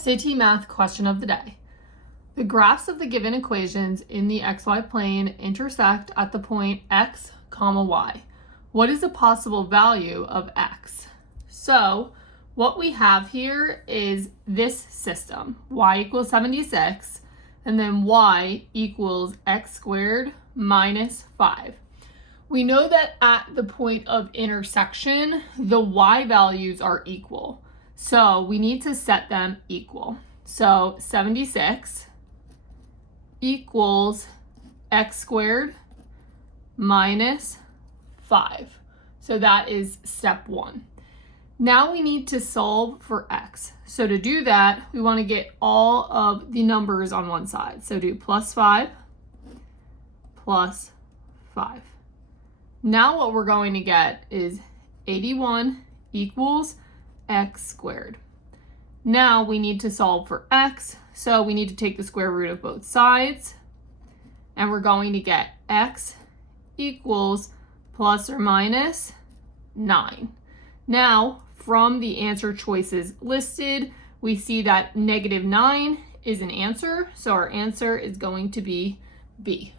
SAT math question of the day. The graphs of the given equations in the xy plane intersect at the point x, y. What is the possible value of x? So what we have here is this system, y equals 76, and then y equals x squared minus 5. We know that at the point of intersection, the y values are equal. So we need to set them equal. So 76 equals x squared minus 5. So that is step 1. Now we need to solve for x. So to do that, we want to get all of the numbers on one side. So do plus 5 plus 5. Now what we're going to get is 81 equals x squared. Now we need to solve for x, so we need to take the square root of both sides, and we're going to get x equals plus or minus 9. Now, from the answer choices listed, we see that -9 is an answer, so our answer is going to be B.